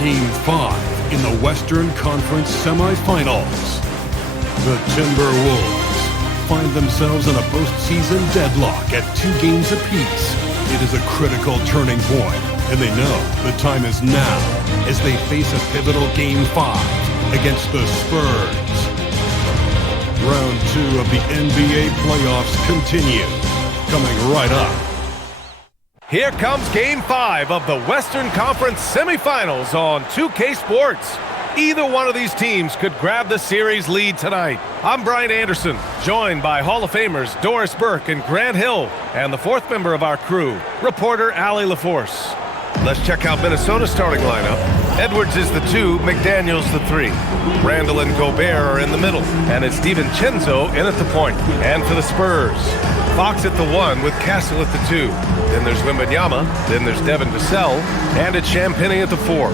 Game 5 in the Western Conference semifinals. The Timberwolves find themselves in a postseason deadlock at 2 games apiece. It is a critical turning point, and they know the time is now as they face a pivotal Game 5 against the Spurs. Round 2 of the NBA playoffs continue, coming right up. Here comes Game 5 of the Western Conference semifinals on 2K Sports. Either one of these teams could grab the series lead tonight. I'm Brian Anderson, joined by Hall of Famers Doris Burke and Grant Hill, and the 4th member of our crew, reporter Allie LaForce. Let's check out Minnesota's starting lineup. Edwards is the 2, McDaniels the 3. Randle and Gobert are in the middle, and it's DiVincenzo in at the point. And for the Spurs, Fox at the 1 with Castle at the 2. Then there's Wembanyama, then there's Devin Vassell, and it's Champagnie at the 4.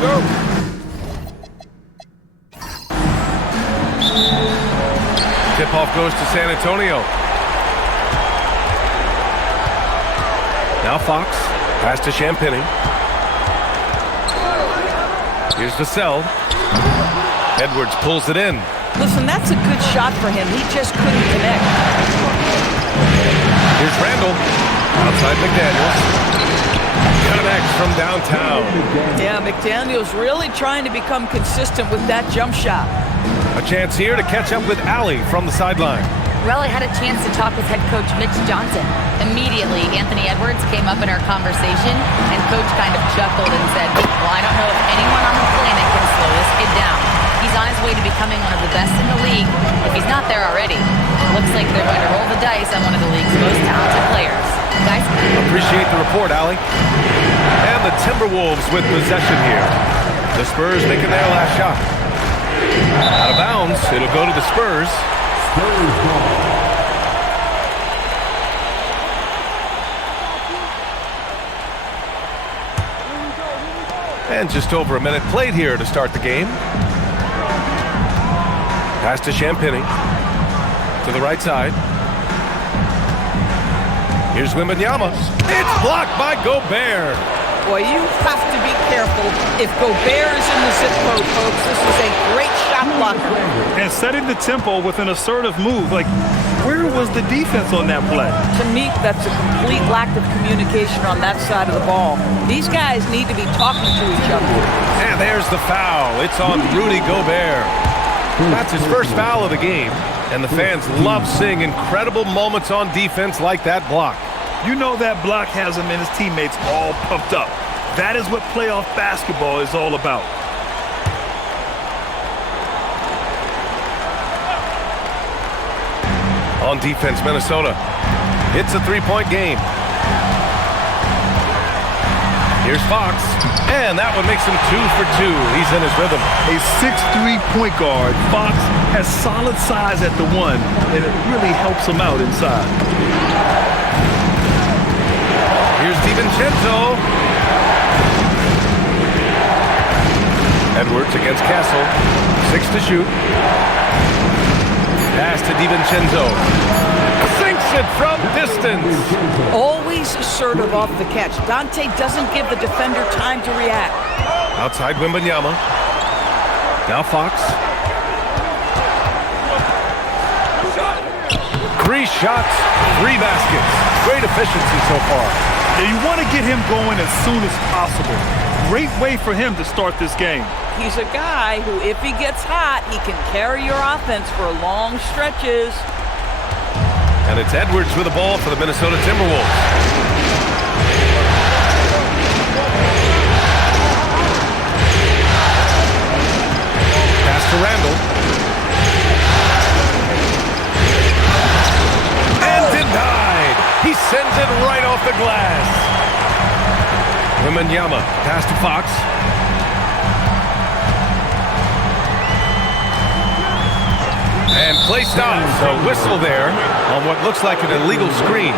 Go. Tip-off goes to San Antonio. Now Fox, pass to Champagnie. Here's Vassell. Edwards pulls it in. Listen, that's a good shot for him. He just couldn't connect. Here's Randle. Outside McDaniels. Connects from downtown. Yeah, McDaniels really trying to become consistent with that jump shot. A chance here to catch up with Allie from the sideline. Relly had a chance to talk with head coach Mitch Johnson. Immediately, Anthony Edwards came up in our conversation, and coach kind of chuckled and said, well, I don't know if anyone on the planet can slow this kid down. He's on his way to becoming one of the best in the league, if he's not there already. Looks like they're going to roll the dice on one of the league's most talented players. Guys? Appreciate the report, Allie. And the Timberwolves with possession here. The Spurs making their last shot. Out of bounds, it'll go to the Spurs. And just over a minute played here to start the game. Pass to Champagnie. To the right side. Here's Wembanyama. It's blocked by Gobert. Boy, you have to be careful. If Gobert is in the zip code, folks, this is a great shot blocker. And setting the tempo with an assertive move. Like, where was the defense on that play? To me, that's a complete lack of communication on that side of the ball. These guys need to be talking to each other. And there's the foul. It's on Rudy Gobert. That's his first foul of the game. And the fans love seeing incredible moments on defense like that block. You know that block has him and his teammates all pumped up. That is what playoff basketball is all about. On defense, Minnesota. It's a 3-point game. Here's Fox. And that one makes him 2 for 2. He's in his rhythm. A 6'3" point guard. Fox has solid size at the 1, and it really helps him out inside. Here's DiVincenzo. Edwards against Castle. 6 to shoot. Pass to DiVincenzo. Sinks it from distance. Always assertive off the catch. Dante doesn't give the defender time to react. Outside Wembanyama. Now Fox. 3 shots, 3 baskets. Great efficiency so far. And you want to get him going as soon as possible. Great way for him to start this game. He's a guy who, if he gets hot, he can carry your offense for long stretches. And it's Edwards with the ball for the Minnesota Timberwolves. Pass to Randle. And denied. He sends it right off the glass. Wembanyama, pass to Fox. And play stops. A whistle there on what looks like an illegal screen.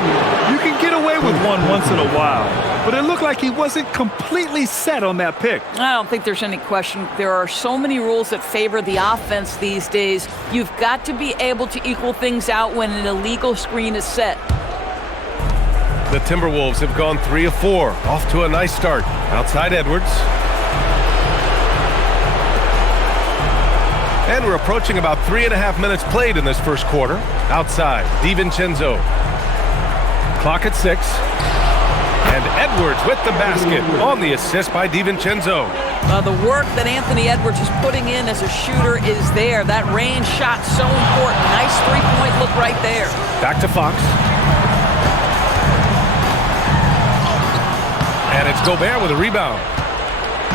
You can get away with one once in a while, but it looked like he wasn't completely set on that pick. I don't think there's any question. There are so many rules that favor the offense these days. You've got to be able to equal things out when an illegal screen is set. The Timberwolves have gone 3 of 4. Off to a nice start. Outside Edwards. And we're approaching about 3.5 minutes played in this first quarter. Outside, DiVincenzo. Clock at 6. And Edwards with the basket on the assist by DiVincenzo. The work that Anthony Edwards is putting in as a shooter is there. That range shot so important. Nice three-point look right there. Back to Fox. And it's Gobert with a rebound.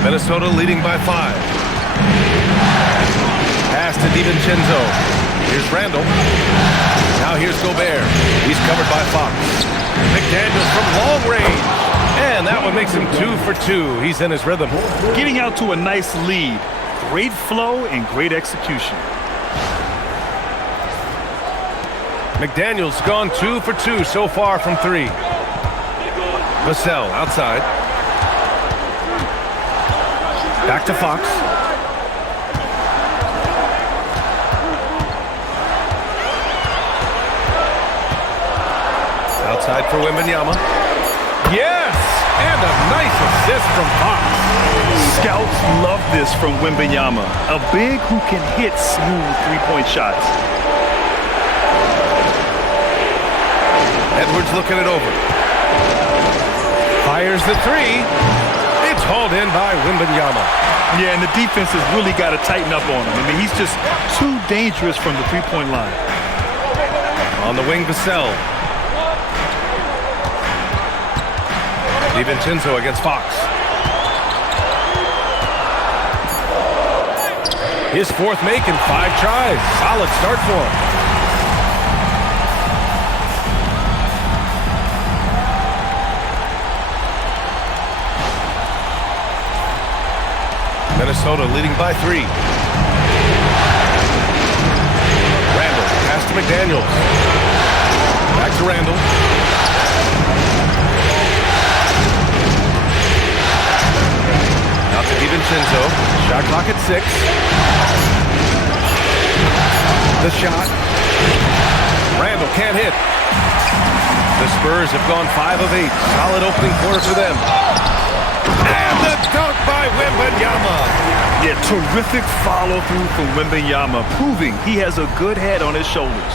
Minnesota leading by 5. Pass to DiVincenzo. Here's Randle. Now here's Gobert. He's covered by Fox. McDaniels from long range. And that one makes him 2 for 2. He's in his rhythm. Getting out to a nice lead. Great flow and great execution. McDaniels gone 2 for 2 so far from 3. Vassell outside. Back to Fox. Outside for Wembanyama. Yes! And a nice assist from Fox. Scouts love this from Wembanyama. A big who can hit smooth three-point shots. Edwards looking it over. Fires the 3. It's hauled in by Wembanyama. Yeah, and the defense has really got to tighten up on him. I mean, he's just too dangerous from the three-point line. On the wing, Vassell. DiVincenzo against Fox. His 4th make in 5 tries. Solid start for him. Minnesota leading by 3. Randle, pass to McDaniels. Back to Randle. Out to DiVincenzo. Shot clock at 6. The shot. Randle can't hit. The Spurs have gone 5 of 8. Solid opening quarter for them. And the dunk by Wembanyama. Yeah, terrific follow-through from Wembanyama, proving he has a good head on his shoulders.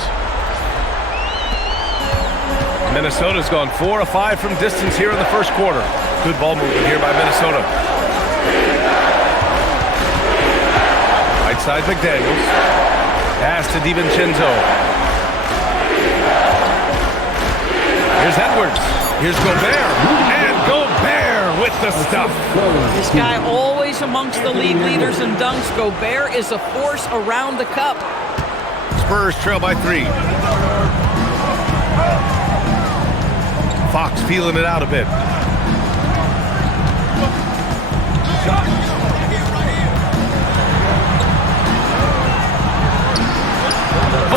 Minnesota's gone 4 of 5 from distance here in the first quarter. Good ball movement here by Minnesota. Right side McDaniels. Pass to DiVincenzo. Here's Edwards. Here's Gobert. And Gobert with the stuff. This guy always amongst the league leaders in dunks. Gobert is a force around the cup. Spurs trail by 3. Fox feeling it out a bit.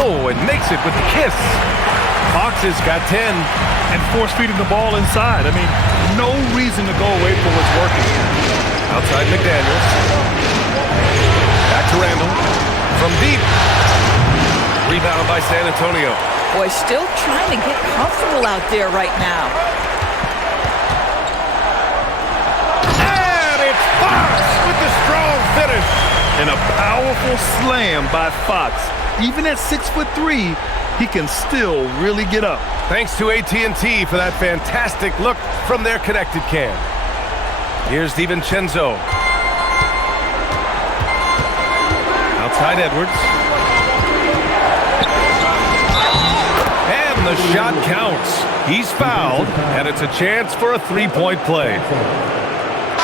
Oh, and makes it with the kiss. Fox has got 10. And force feeding the ball inside. I mean, no reason to go away from what's working. Outside McDaniels. Back to Randle. From deep. Rebound by San Antonio. Boy, still trying to get comfortable out there right now. And it's Fox with the strong finish. And a powerful slam by Fox. Even at 6'3", he can still really get up. Thanks to AT&T for that fantastic look from their connected cam. Here's DiVincenzo. Outside Edwards. And the shot counts. He's fouled, and it's a chance for a three-point play.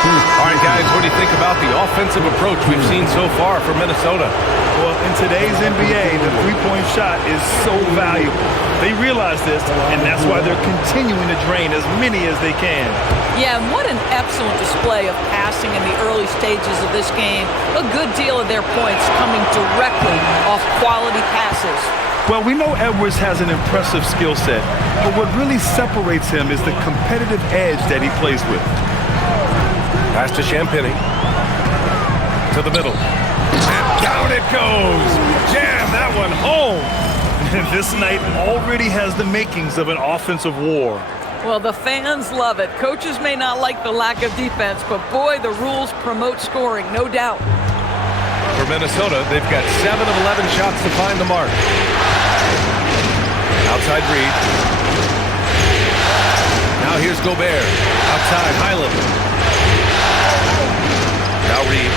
All right, guys, what do you think about the offensive approach we've seen so far from Minnesota? Well, in today's NBA, the three-point shot is so valuable. They realize this, and that's why they're continuing to drain as many as they can. Yeah, and what an excellent display of passing in the early stages of this game. A good deal of their points coming directly off quality passes. Well, we know Edwards has an impressive skill set, but what really separates him is the competitive edge that he plays with. Pass to Champagny. To the middle. And down it goes. Jam that one home. This night already has the makings of an offensive war. Well, the fans love it. Coaches may not like the lack of defense, but boy, the rules promote scoring, no doubt. For Minnesota, they've got 7 of 11 shots to find the mark. Outside Reed. Now here's Gobert. Outside Highland. Now Reed.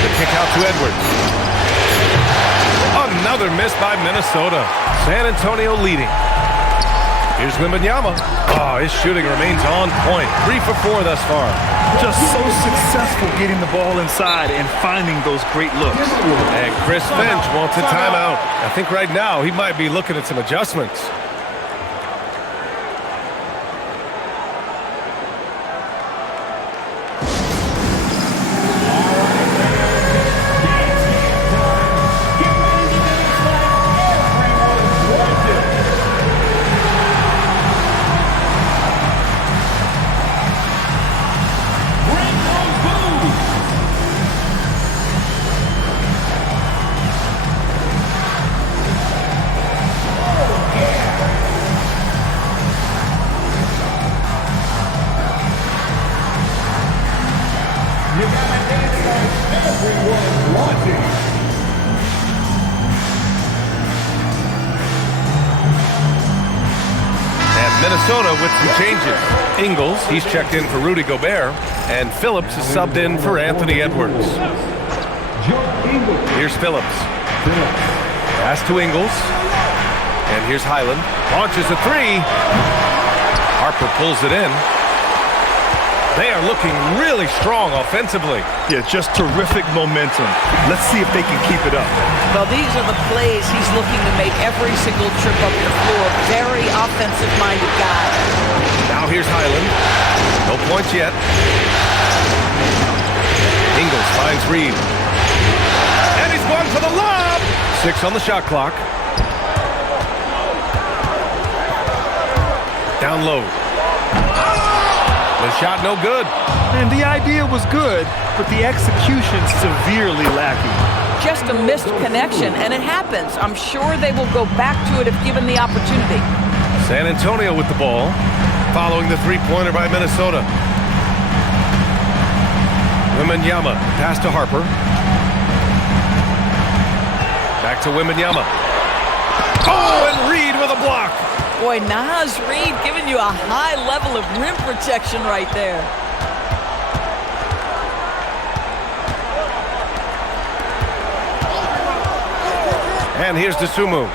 The kick out to Edwards. Another miss by Minnesota. San Antonio leading. Here's Wembanyama. Oh, his shooting remains on point. 3 for 4 thus far. Just so successful getting the ball inside and finding those great looks. And Chris Finch wants a timeout. I think right now he might be looking at some adjustments. Minnesota with some changes. Ingles, he's checked in for Rudy Gobert, and Phillips is subbed in for Anthony Edwards. Here's Phillips. Pass to Ingles. And here's Highland. Launches a 3. Harper pulls it in. They are looking really strong offensively. Yeah, just terrific momentum. Let's see if they can keep it up. Well, these are the plays he's looking to make every single trip up the floor. Very offensive-minded guy. Now here's Highland. No points yet. Ingles finds Reed. And he's going for the lob. 6 on the shot clock. Down low. The shot no good. And the idea was good, but the execution severely lacking. Just a missed connection, and it happens. I'm sure they will go back to it if given the opportunity. San Antonio with the ball, following the three-pointer by Minnesota. Wembanyama, pass to Harper. Back to Wembanyama. Oh, and Reed with a block. Boy, Naz Reid giving you a high level of rim protection right there. And here's Dosunmu.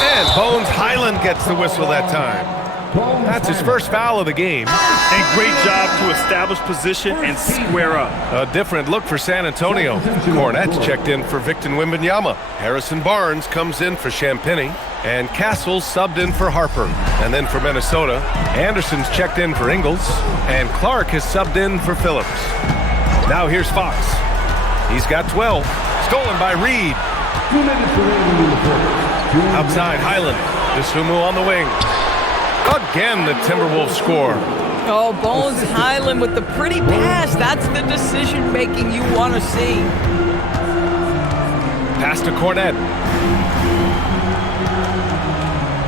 And Bones Highland gets the whistle that time. That's his first foul of the game. And great job to establish position and square up. A different look for San Antonio. Cornette's checked in for Victor Wembanyama. Harrison Barnes comes in for Champagny. And Castle subbed in for Harper. And then for Minnesota, Anderson's checked in for Ingles. And Clark has subbed in for Phillips. Now here's Fox. He's got 12. Stolen by Reed. Outside Highland. Dosunmu on the wing. Again, the Timberwolves score. Oh, Bones Highland with the pretty pass. That's the decision-making you want to see. Pass to Cornette.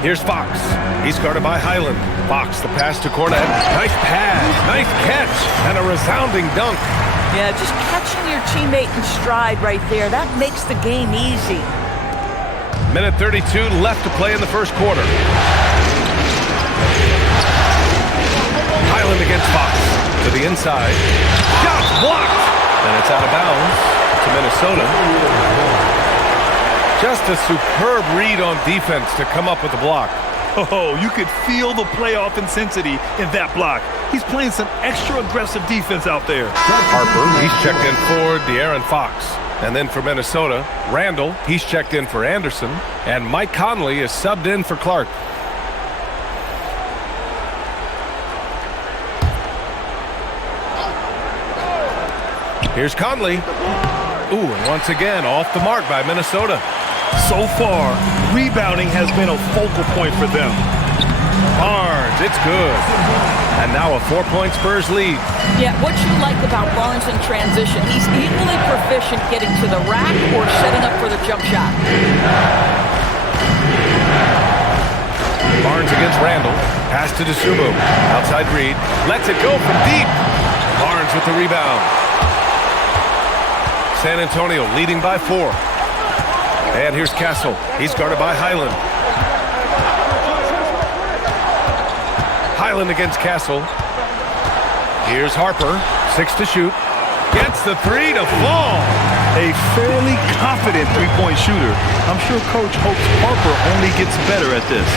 Here's Fox. He's guarded by Highland. Fox, the pass to Cornette. Nice pass, nice catch, and a resounding dunk. Yeah, just catching your teammate in stride right there. That makes the game easy. Minute 32 left to play in the first quarter. Highland against Fox. To the inside. Shots blocked! And it's out of bounds to Minnesota. Just a superb read on defense to come up with the block. Oh, you could feel the playoff intensity in that block. He's playing some extra aggressive defense out there. Harper, he's checked in for De'Aaron Fox. And then for Minnesota, Randle, he's checked in for Anderson. And Mike Conley is subbed in for Clark. Here's Conley. Ooh, and once again, off the mark by Minnesota. So far, rebounding has been a focal point for them. Barnes, it's good. And now a 4-point Spurs lead. Yeah, what you like about Barnes in transition, he's equally proficient getting to the rack or setting up for the jump shot. Pass to Dosunmu. Outside Reed. Lets it go from deep. Barnes with the rebound. San Antonio leading by 4. And here's Castle. He's guarded by Highland. Highland against Castle. Here's Harper. 6 to shoot. Gets the 3 to fall. A fairly confident three-point shooter. I'm sure Coach hopes Harper only gets better at this.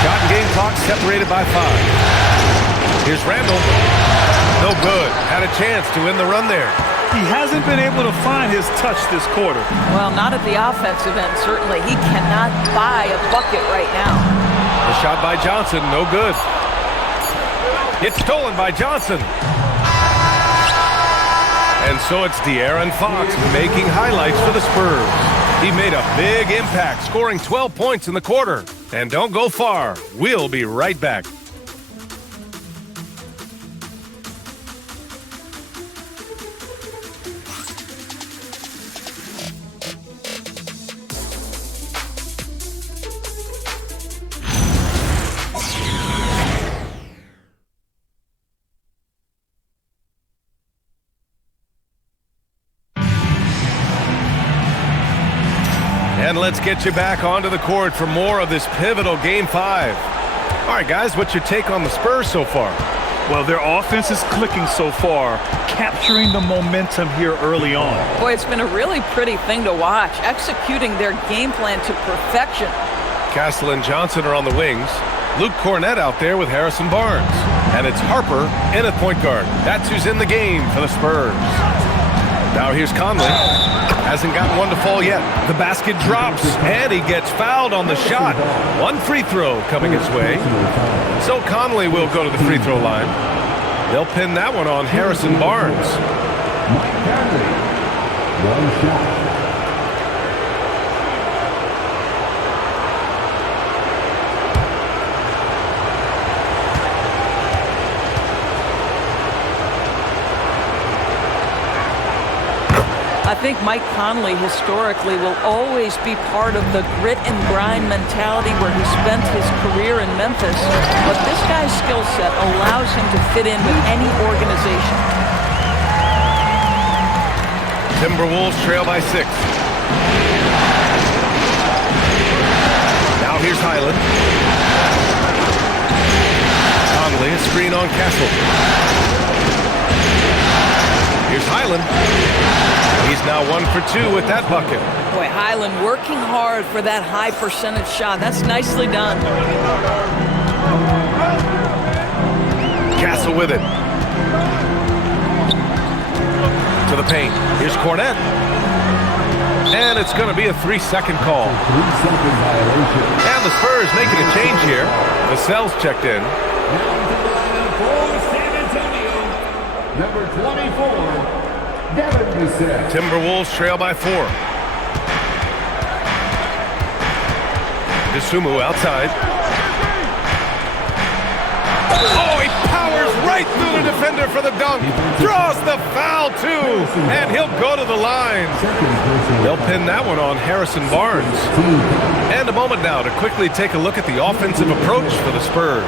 Shot and game clock separated by 5. Here's Randle. No good. Had a chance to win the run there. He hasn't been able to find his touch this quarter. Well, not at the offensive end, certainly. He cannot buy a bucket right now. The shot by Johnson, no good. It's stolen by Johnson. And so it's De'Aaron Fox making highlights for the Spurs. He made a big impact, scoring 12 points in the quarter. And don't go far. We'll be right back. And let's get you back onto the court for more of this pivotal Game 5. All right, guys, what's your take on the Spurs so far? Well, their offense is clicking so far, capturing the momentum here early on. Boy, it's been a really pretty thing to watch, executing their game plan to perfection. Castle and Johnson are on the wings. Luke Cornett out there with Harrison Barnes. And it's Harper in at point guard. That's who's in the game for the Spurs. Now here's Conley. Hasn't gotten one to fall yet. The basket drops, and he gets fouled on the shot. One free throw coming his way. So Conley will go to the free throw line. They'll pin that one on Harrison Barnes. Mike Conley, one shot. I think Mike Conley historically will always be part of the grit and grind mentality where he spent his career in Memphis. But this guy's skill set allows him to fit in with any organization. Timberwolves trail by 6. Now here's Highland. Conley, a screen on Castle. Here's Highland. He's now 1 for 2 with that bucket. Boy, Highland working hard for that high percentage shot. That's nicely done. Castle with it. To the paint. Here's Cornett. And it's going to be a 3-second call. 3-second violation. And the Spurs making a change here. Vassell's checked in. For San Antonio, number 24. Timberwolves trail by 4. Dosunmu outside. Oh, he powers right through the defender for the dunk. Draws the foul, too. And he'll go to the line. They'll pin that one on Harrison Barnes. And a moment now to quickly take a look at the offensive approach for the Spurs.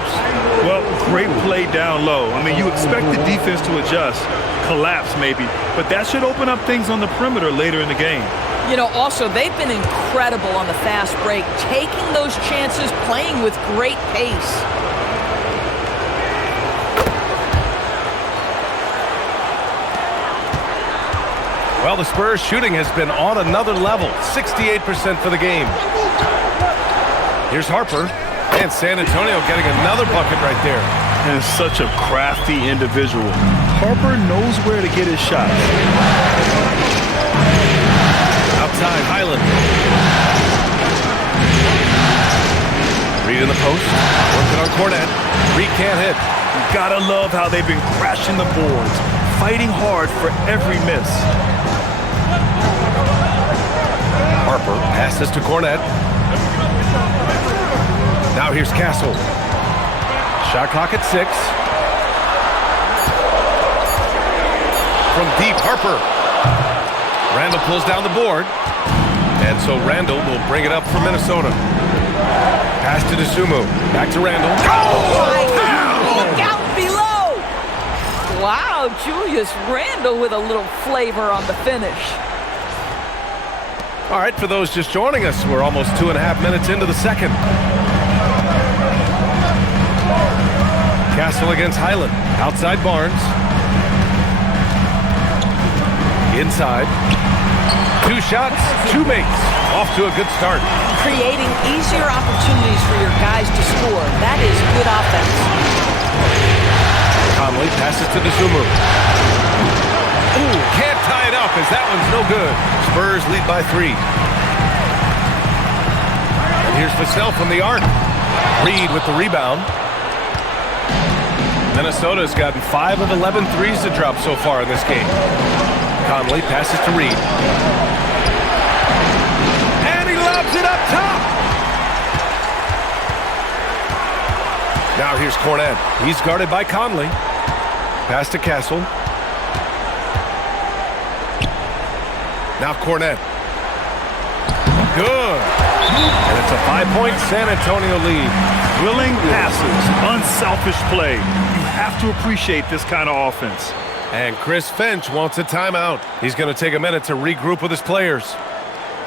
Well, great play down low. I mean, you expect the defense to adjust, collapse maybe, but that should open up things on the perimeter later in the game. You know, also, they've been incredible on the fast break, taking those chances, playing with great pace. Well, the Spurs shooting has been on another level, 68% for the game. Here's Harper, and San Antonio getting another bucket right there. And such a crafty individual. Harper knows where to get his shots. Outside, Highland. Reed in the post, working on Cornett. Reed can't hit. You gotta love how they've been crashing the boards, fighting hard for every miss. Harper passes to Cornett. Now here's Castle. Shot clock at 6. From deep, Harper. Randle pulls down the board. And so Randle will bring it up for Minnesota. Pass to Dosunmu. Back to Randle. Oh! Wow, Julius Randle with a little flavor on the finish. All right, for those just joining us, we're almost 2.5 minutes into the second. Castle against Highland. Outside Barnes. Inside. 2 shots, 2 makes. Off to a good start. Creating easier opportunities for your guys to score. That is good offense. Conley passes to Desumu. Ooh, can't tie it up as that one's no good. Spurs lead by 3. And here's Vassell from the arc. Reed with the rebound. Minnesota's gotten 5 of 11 threes to drop so far in this game. Conley passes to Reed. And he lobs it up top. Now here's Cornet. He's guarded by Conley. Pass to Castle. Now Cornet. Good. And it's a 5-point San Antonio lead. Willing passes, unselfish play. You have to appreciate this kind of offense. And Chris Finch wants a timeout. He's going to take a minute to regroup with his players.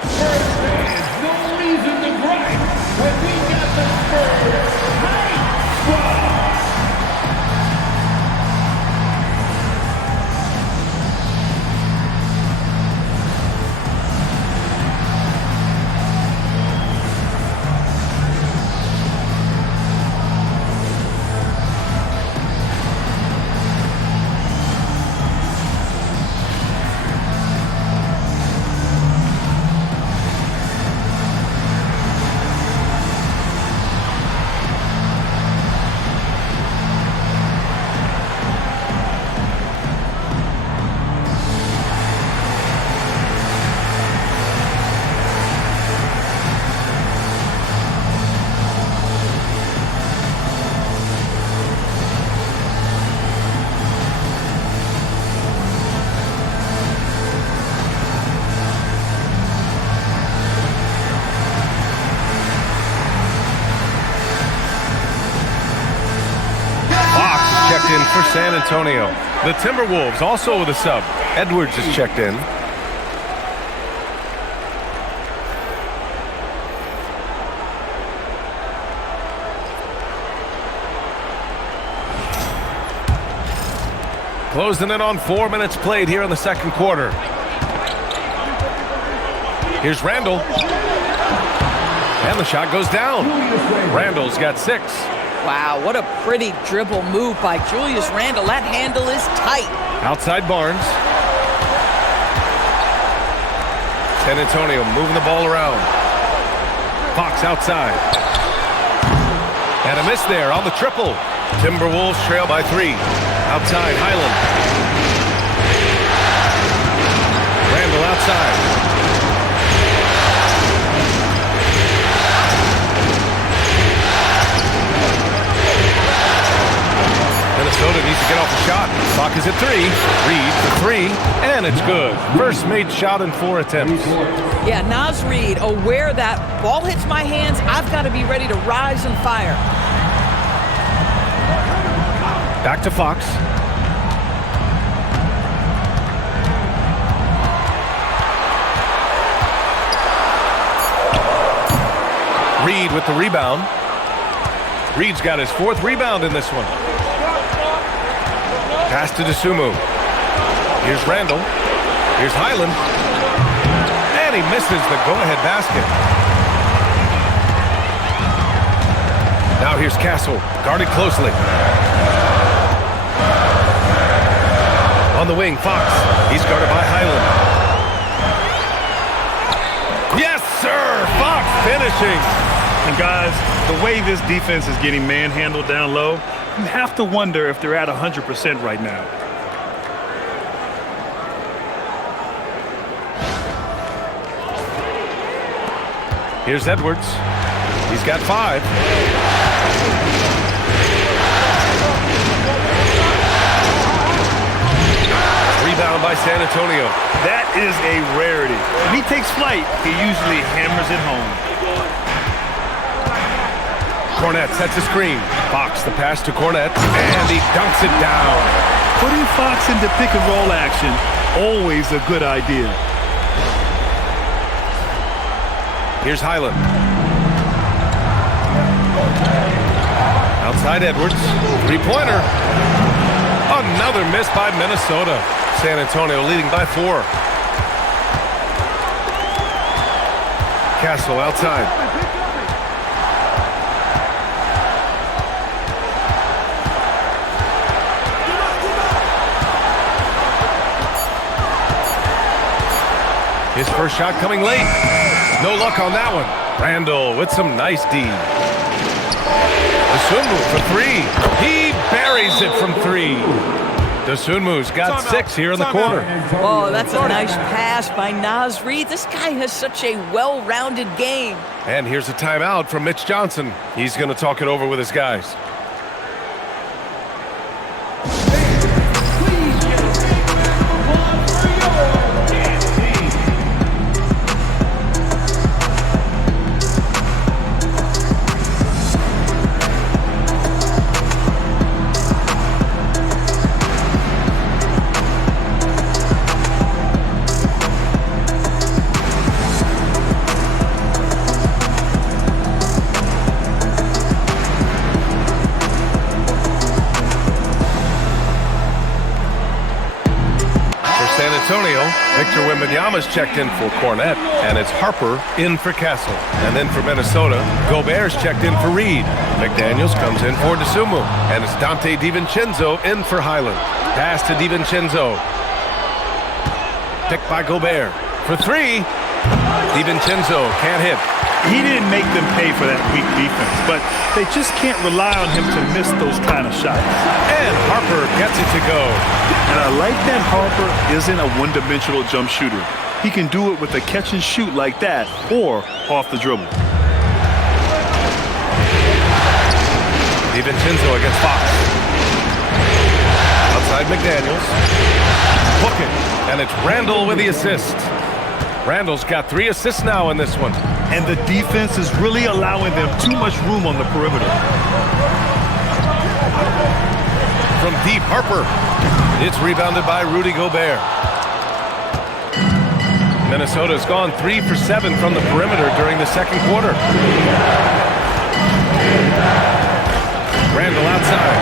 There's no reason to gripe when we got the Spurs right from. In for San Antonio. The Timberwolves also with a sub. Edwards is checked in. Closing in on 4 minutes played here in the second quarter. Here's Randle. And the shot goes down. Randle's got 6. Wow, what a pretty dribble move by Julius Randle. That handle is tight. Outside Barnes. San Antonio moving the ball around. Fox outside. And a miss there on the triple. Timberwolves trail by 3. Outside Highland. Randle outside. Minnesota needs to get off the shot. Clock is at 3. Reed for 3, and it's good. First made shot in 4 attempts. Yeah, Naz Reid, aware that ball hits my hands, I've got to be ready to rise and fire. Back to Fox. Reed with the rebound. Reed's got his 4th rebound in this one. Pass to Desumu. Here's Randle. Here's Highland. And he misses the go-ahead basket. Now here's Castle, guarded closely. On the wing, Fox. He's guarded by Highland. Yes, sir! Fox finishing. And guys, the way this defense is getting manhandled down low, you have to wonder if they're at 100% right now. Here's Edwards. He's got 5. Rebound by San Antonio. That is a rarity. When he takes flight, he usually hammers it home. Cornet sets a screen. Fox the pass to Cornet, and he dunks it down. Putting Fox into pick-and-roll action, always a good idea. Here's Highland. Outside Edwards. Three-pointer. Another miss by Minnesota. San Antonio leading by 4. Castle outside. His first shot coming late. No luck on that one. Randle with some nice D. Dosunmu for 3. He buries it from 3. Dosunmu's got 6 here in the quarter. Oh, that's a nice pass by Naz Reid. This guy has such a well-rounded game. And here's a timeout from Mitch Johnson. He's going to talk it over with his guys. Please give a big round of applause for your team. San Antonio, Victor Wembanyama's checked in for Cornette, and it's Harper in for Castle. And then for Minnesota, Gobert's checked in for Reed. McDaniels comes in for Dosunmu, and it's Dante DiVincenzo in for Highland. Pass to DiVincenzo. Picked by Gobert. For 3, DiVincenzo can't hit. He didn't make them pay for that weak defense, but they just can't rely on him to miss those kind of shots. And Harper gets it to go. And I like that Harper isn't a one-dimensional jump shooter. He can do it with a catch and shoot like that or off the dribble. DiVincenzo against Fox. Outside McDaniels. Hook it. And it's Randle with the assist. Randle's got 3 assists now in this one. And the defense is really allowing them too much room on the perimeter. From deep, Harper. It's rebounded by Rudy Gobert. Minnesota's gone 3 for 7 from the perimeter during the second quarter. Randle outside.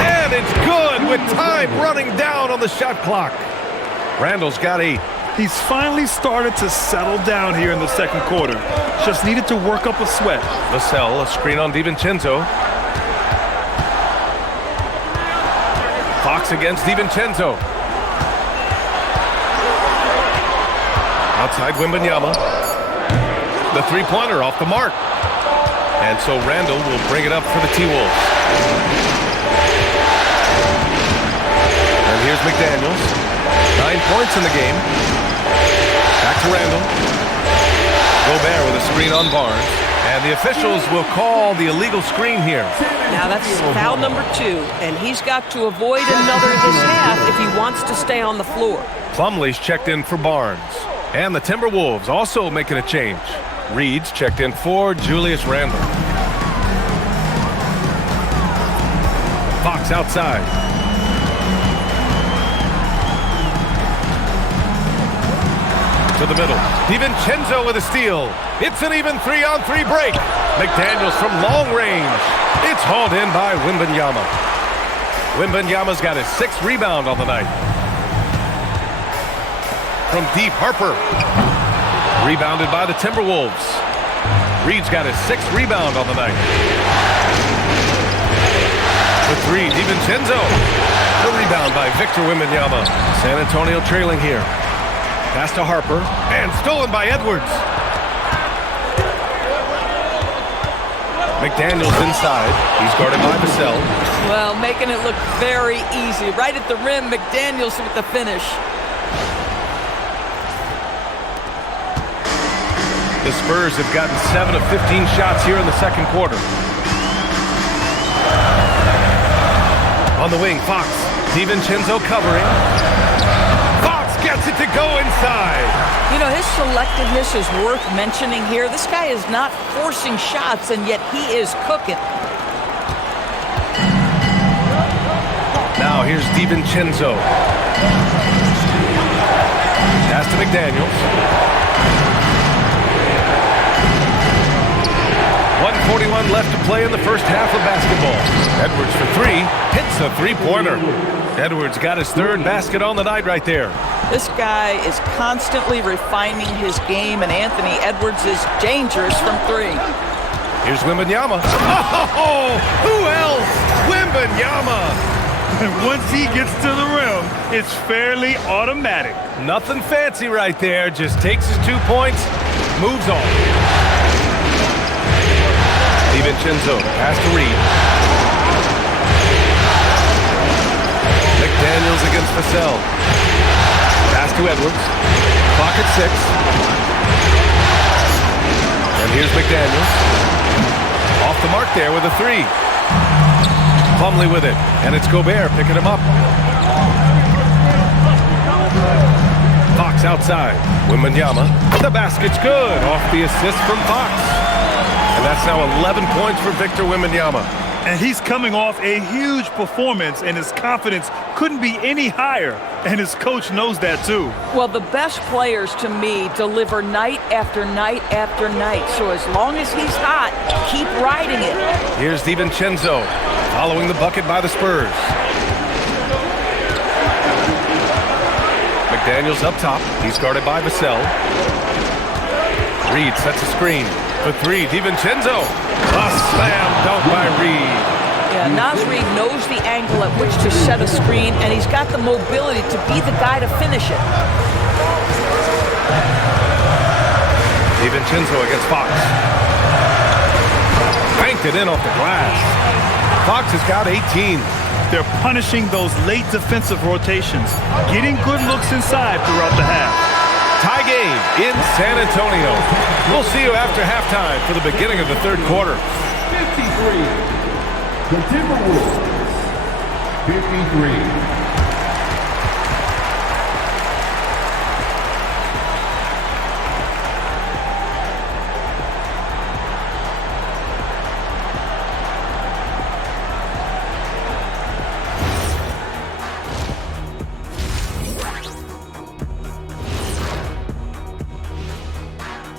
And it's good with time running down on the shot clock. Randle's got 8. He's finally started to settle down here in the second quarter. Just needed to work up a sweat. Vassell, a screen on DiVincenzo. Fox against DiVincenzo. Outside Wembanyama. The three-pointer off the mark. And so Randle will bring it up for the T-Wolves. And here's McDaniels. 9 points in the game. Back to Randle. Gobert with a screen on Barnes. And the officials will call the illegal screen here. Now that's foul number 2, and he's got to avoid another this half if he wants to stay on the floor. Plumlee's checked in for Barnes. And the Timberwolves also making a change. Reed's checked in for Julius Randle. Fox outside. To the middle. DiVincenzo with a steal. It's an even 3-on-3 break. McDaniels from long range. It's hauled in by Wembanyama. Wembanyama's got his 6th rebound on the night. From deep, Harper. Rebounded by the Timberwolves. Reed's got his 6th rebound on the night. For 3, DiVincenzo. The rebound by Victor Wembanyama. San Antonio trailing here. Pass to Harper, and stolen by Edwards. McDaniels inside. He's guarded by Vassell. Well, making it look very easy. Right at the rim, McDaniels with the finish. The Spurs have gotten 7 of 15 shots here in the second quarter. On the wing, Fox. DiVincenzo covering. Fox Gets it to go inside. You know, his selectiveness is worth mentioning here. This guy is not forcing shots, and yet he is cooking. Now here's DiVincenzo. Pass to McDaniels. 1:41 left to play in the first half of basketball. Edwards for three. Hits a three-pointer. Edwards got his third basket on the night right there. This guy is constantly refining his game, and Anthony Edwards is dangerous from three. Here's Wembanyama. Oh, who else? Wembanyama. And once he gets to the rim, it's fairly automatic. Nothing fancy right there. Just takes his 2 points, moves on. DiVincenzo, pass to Reed. McDaniels against Vassell. Pass to Edwards. Clock at 6. And here's McDaniels. Off the mark there with a three. Plumlee with it, and it's Gobert picking him up. Fox outside. Wembanyama. The basket's good. Off the assist from Fox. And that's now 11 points for Victor Wembanyama. And he's coming off a huge performance, and his confidence couldn't be any higher. And his coach knows that too. Well, the best players to me deliver night after night after night. So as long as he's hot, keep riding it. Here's DiVincenzo following the bucket by the Spurs. McDaniels up top. He's guarded by Vassell. Reed sets a screen. For three, DiVincenzo. A slam dunk by Reed. Yeah, Naz Reid knows the angle at which to set a screen, and he's got the mobility to be the guy to finish it. DiVincenzo against Fox. Banked it in off the glass. Fox has got 18. They're punishing those late defensive rotations, getting good looks inside throughout the half. Tie game in San Antonio. We'll see you after halftime for the beginning of the third quarter. 53. The Timberwolves, 53.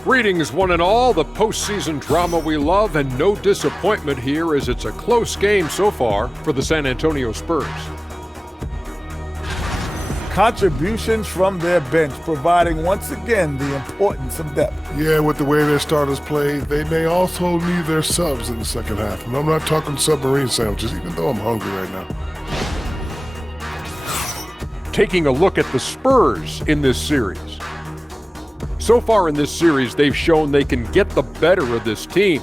Greetings, one and all. The postseason drama we love, and no disappointment here as it's a close game so far for the San Antonio Spurs. Contributions from their bench, providing once again the importance of depth. Yeah, with the way their starters play, they may also need their subs in the second half. And I'm not talking submarine sandwiches, even though I'm hungry right now. Taking a look at the Spurs in this series. So far in this series, they've shown they can get the better of this team,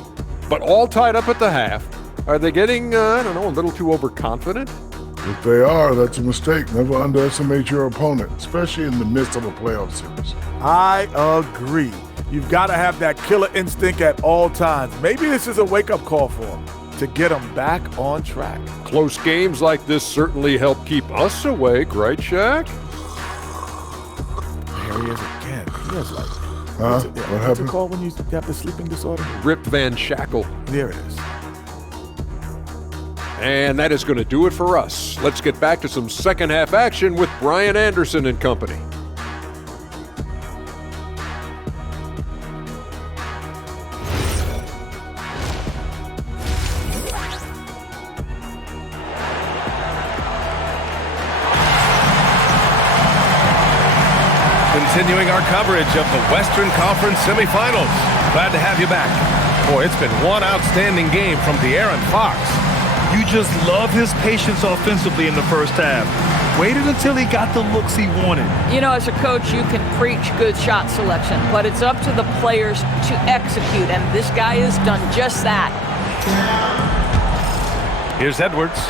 but all tied up at the half. Are they getting, a little too overconfident? If they are, that's a mistake. Never underestimate your opponent, especially in the midst of a playoff series. I agree. You've got to have that killer instinct at all times. Maybe this is a wake-up call for them to get them back on track. Close games like this certainly help keep us awake, right, Shaq? There he is again. He has What what's happened? it called when you have the sleeping disorder? Rip Van Shackle. There it is. And that is going to do it for us. Let's get back to some second half action with Brian Anderson and company. Continuing our coverage of the Western Conference semifinals. Glad to have you back. Boy, it's been one outstanding game from De'Aaron Fox. You just love his patience offensively in the first half. Waited until he got the looks he wanted. You know, as a coach, you can preach good shot selection, but it's up to the players to execute, and this guy has done just that. Here's Edwards.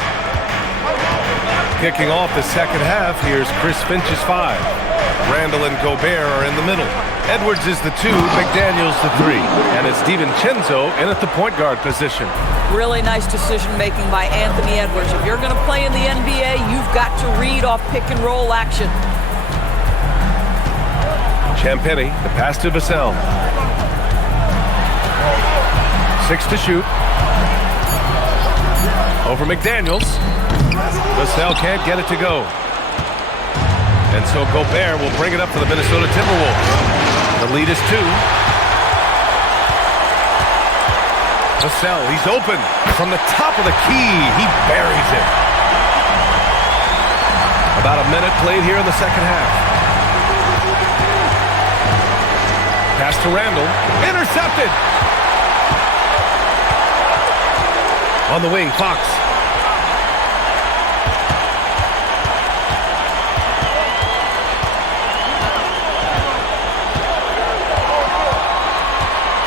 Kicking off the second half, here's Chris Finch's 5. Randle and Gobert are in the middle. Edwards is the 2, McDaniels the 3. And it's DiVincenzo in at the point guard position. Really nice decision-making by Anthony Edwards. If you're going to play in the NBA, you've got to read off pick-and-roll action. Champagny, the pass to Vassell. 6 to shoot. Over McDaniels. Vassell can't get it to go. And so Gobert will bring it up for the Minnesota Timberwolves. The lead is 2. Vassell, he's open. From the top of the key, he buries it. About a minute played here in the second half. Pass to Randle. Intercepted. On the wing, Fox.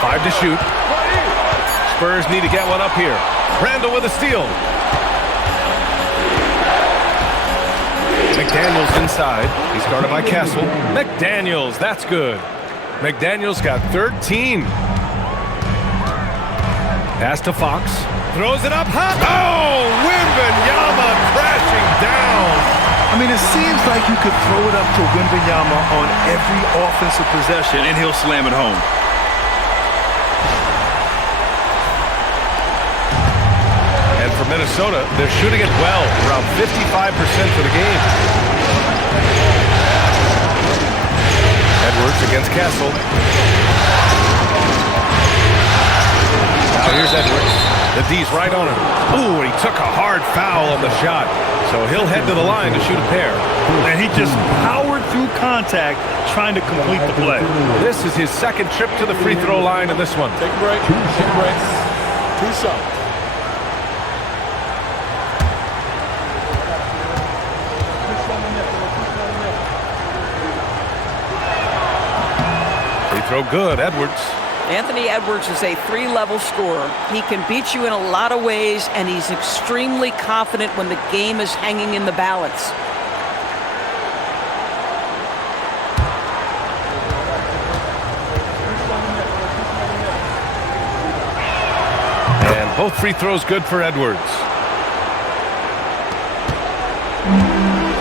Five to shoot. Spurs need to get one up here. Randle with a steal. McDaniels inside. He's guarded by Castle. McDaniels, that's good. McDaniels got 13. Pass to Fox. Throws it up high. Oh, Wembanyama crashing down. I mean, it seems like you could throw it up to Wembanyama on every offensive possession, and he'll slam it home. And for Minnesota, they're shooting it well, around 55% for the game. Edwards against Castle. Now here's Edwards. The D's right on him. Ooh, and he took a hard foul on the shot. So he'll head to the line to shoot a pair. And he just powered through contact trying to complete the play. This is his second trip to the free throw line in this one. Take a break. Take a break. 2 shots. Free throw good, Edwards. Anthony Edwards is a 3-level scorer. He can beat you in a lot of ways, and he's extremely confident when the game is hanging in the balance. And both free throws good for Edwards.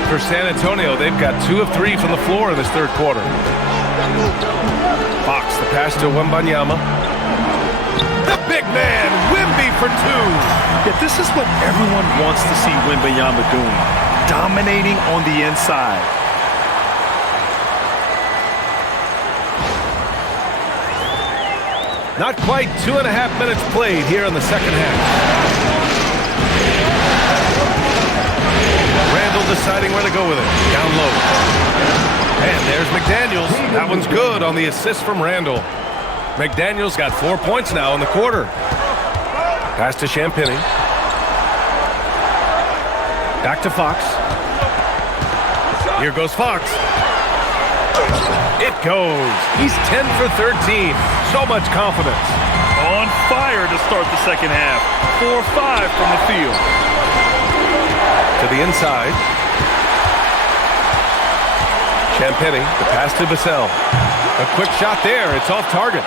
For San Antonio, they've got 2 of 3 from the floor in this third quarter. Fox, the pass to Wembanyama. The big man, Wemby for 2. Yeah, this is what everyone wants to see Wembanyama doing. Dominating on the inside. Not quite 2.5 minutes played here in the second half. Randle deciding where to go with it. Down low. And there's McDaniels. That one's good on the assist from Randle. McDaniels got 4 points now in the quarter. Pass to Champagny. Back to Fox. Here goes Fox. It goes. He's 10 for 13. So much confidence. On fire to start the second half. 4-5 from the field. To the inside. Champagny, the pass to Vassell. A quick shot there. It's off target.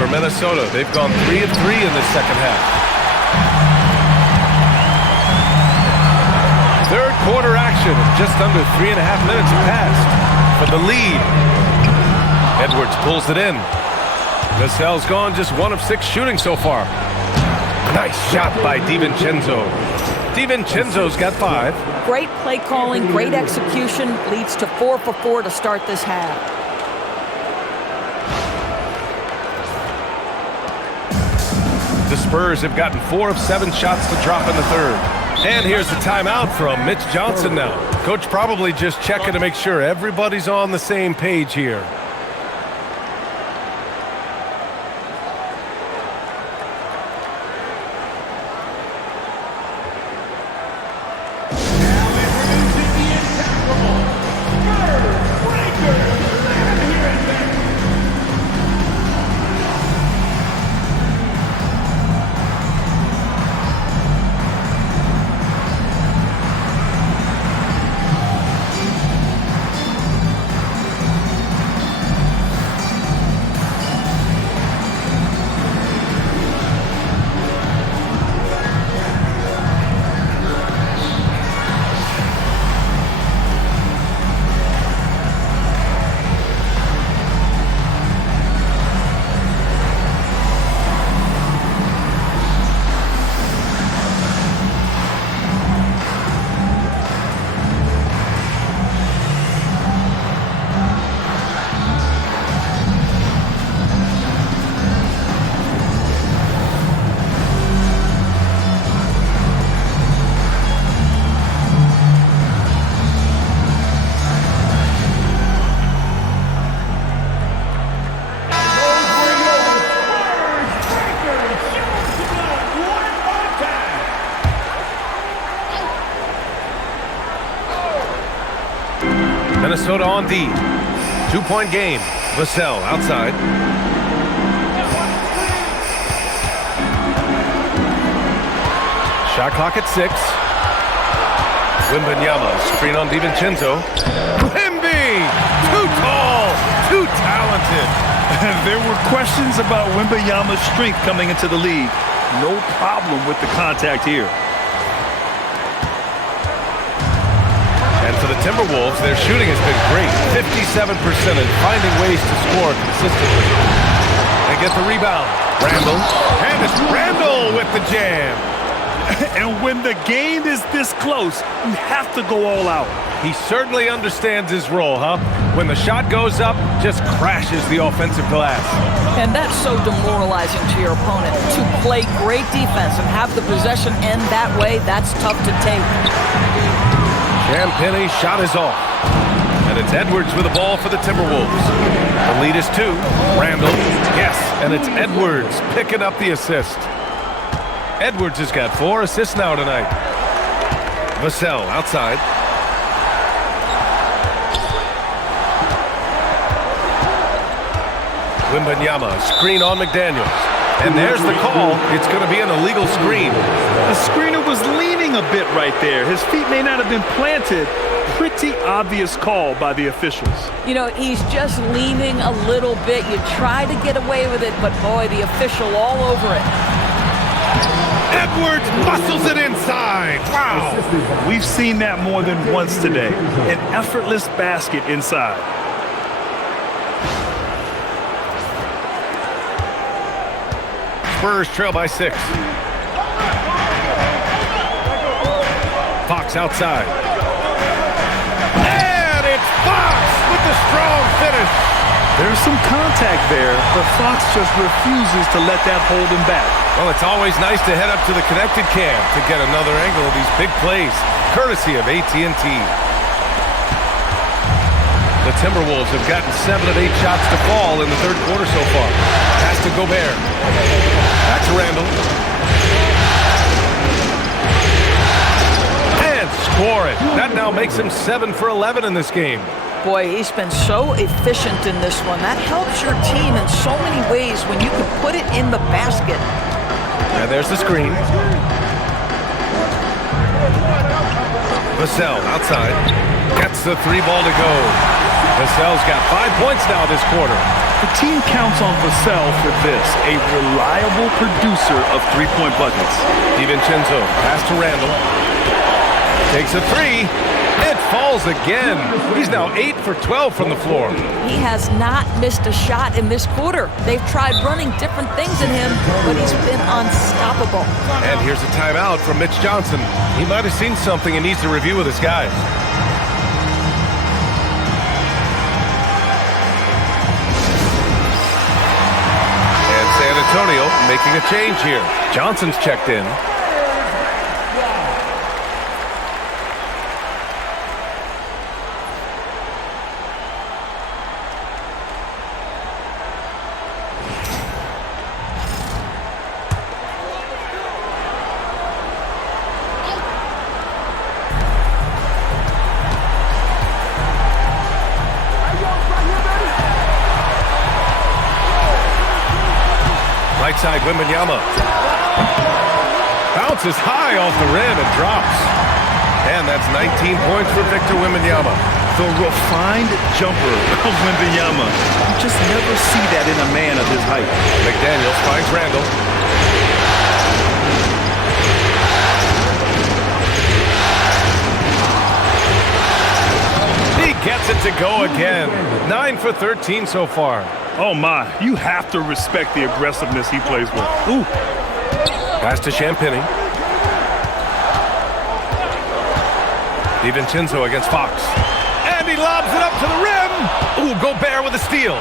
For Minnesota, they've gone 3 of 3 in this second half. Third quarter action. Just under 3.5 minutes have passed. For the lead. Edwards pulls it in. Vassell's gone just 1 of 6 shooting so far. Nice shot by DiVincenzo. DiVincenzo's got 5. Great play calling, great execution, leads to 4 for 4 to start this half. The Spurs have gotten 4 of 7 shots to drop in the third. And here's the timeout from Mitch Johnson now. Coach probably just checking to make sure everybody's on the same page here. Minnesota on D. 2-point game. Vassell outside. Shot clock at 6. Wembanyama, screen on DiVincenzo. Wemby! Too tall, too talented. There were questions about Wembanyama's strength coming into the league. No problem with the contact here. And for the Timberwolves, their shooting has been great. 57% and finding ways to score consistently. They get the rebound. Randle. And it's Randle with the jam. And when the game is this close, you have to go all out. He certainly understands his role, huh? When the shot goes up, just crashes the offensive glass. And that's so demoralizing to your opponent. To play great defense and have the possession end that way, that's tough to take. Champagne's shot is off. And it's Edwards with the ball for the Timberwolves. The lead is 2. Randle. Yes, and it's Edwards picking up the assist. Edwards has got 4 assists now tonight. Vassell outside. Wembanyama, screen on McDaniels. And there's the call. It's going to be an illegal screen. The screener was leaning a bit right there. His feet may not have been planted. Pretty obvious call by the officials. You know, he's just leaning a little bit. You try to get away with it, but boy, the official all over it. Edwards muscles it inside. Wow. We've seen that more than once today. An effortless basket inside. Spurs trail by 6. Fox outside. And it's Fox with the strong finish. There's some contact there, but Fox just refuses to let that hold him back. Well, it's always nice to head up to the connected cam to get another angle of these big plays, courtesy of AT&T. The Timberwolves have gotten 7 of 8 shots to fall in the third quarter so far. Pass to Gobert. Back to Randle. And score it. That now makes him 7 for 11 in this game. Boy, he's been so efficient in this one. That helps your team in so many ways when you can put it in the basket. And there's the screen. Vassell outside. Gets the 3 ball to go. Vassell's got 5 points now this quarter. The team counts on Vassell for this, a reliable producer of 3-point buckets. DiVincenzo, pass to Randle. Takes a 3. It falls again. He's now 8 for 12 from the floor. He has not missed a shot in this quarter. They've tried running different things at him, but he's been unstoppable. And here's a timeout from Mitch Johnson. He might have seen something and needs to review with his guys. And San Antonio making a change here. Johnson's checked in. Right side, Wembanyama. Bounces high off the rim and drops. And that's 19 points for Victor Wembanyama. The refined jumper of Wembanyama. You just never see that in a man of his height. McDaniels finds Randle. He gets it to go again. 9 for 13 so far. Oh my, you have to respect the aggressiveness he plays with. Ooh. Pass to Champagnie. DiVincenzo against Fox. And he lobs it up to the rim. Ooh, Gobert with a steal.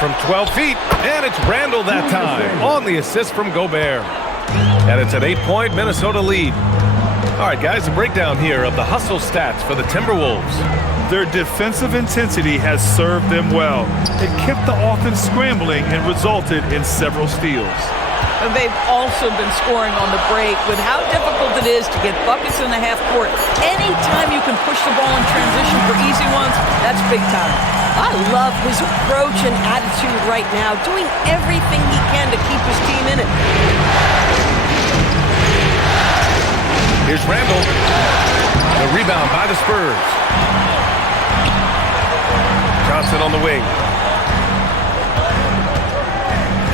From 12 feet, and it's Randle that time on the assist from Gobert. And it's an 8-point Minnesota lead. All right, guys, a breakdown here of the hustle stats for the Timberwolves. Their defensive intensity has served them well. It kept the offense scrambling and resulted in several steals. They've also been scoring on the break. With how difficult it is to get buckets in the half court, anytime you can push the ball in transition for easy ones, that's big time. I love his approach and attitude right now, doing everything he can to keep his team in it. Here's Randle. The rebound by the Spurs. Johnson on the wing.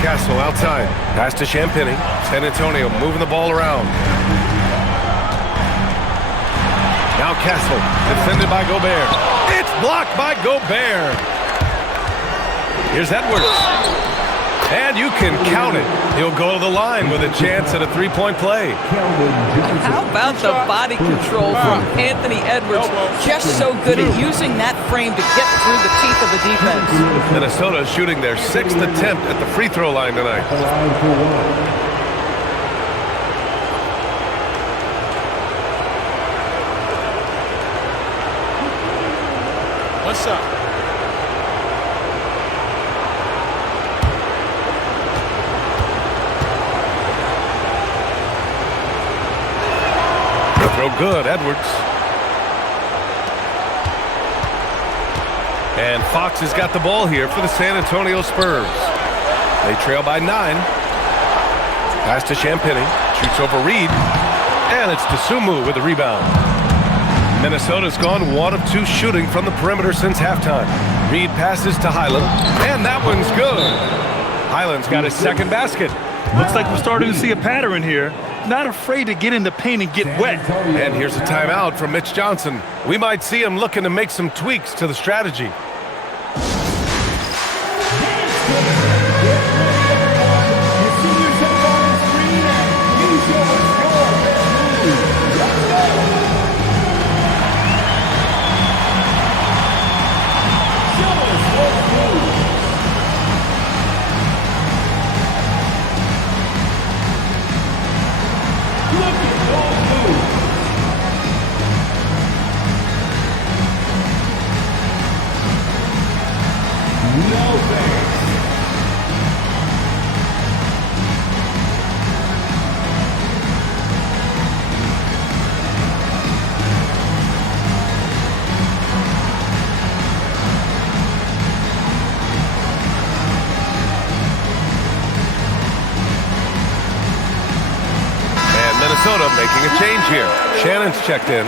Castle outside. Pass to Champagny. San Antonio moving the ball around. Now Castle. Defended by Gobert. It's blocked by Gobert. Here's Edwards. And you can count it. He'll go to the line with a chance at a three-point play. How about the body control from Anthony Edwards? Just so good at using that frame to get through the teeth of the defense. Minnesota shooting their 6th attempt at the free throw line tonight. What's up? Throw good, Edwards. And Fox has got the ball here for the San Antonio Spurs. They trail by 9. Pass to Champagny. Shoots over Reed. And it's Dosunmu with the rebound. Minnesota's gone 1 of 2 shooting from the perimeter since halftime. Reed passes to Highland. And that one's good. Highland's got his second basket. Looks like we're starting to see a pattern here. Not afraid to get in the paint and get wet. And here's a timeout from Mitch Johnson. We might see him looking to make some tweaks to the strategy. Minnesota making a change here. Shannon's checked in.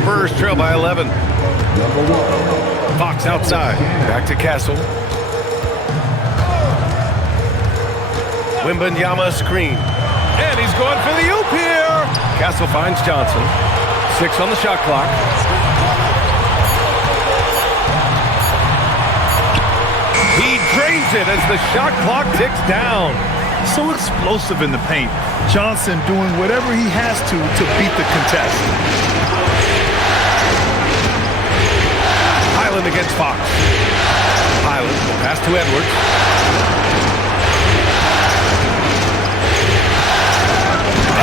Spurs trail by 11. Fox outside. Back to Castle. Wembanyama screen. And he's going for the oop here. Castle finds Johnson. 6 on the shot clock. He drains it as the shot clock ticks down. So explosive in the paint. Johnson doing whatever he has to beat the contest. Highland against Fox. Highland will pass to Edwards.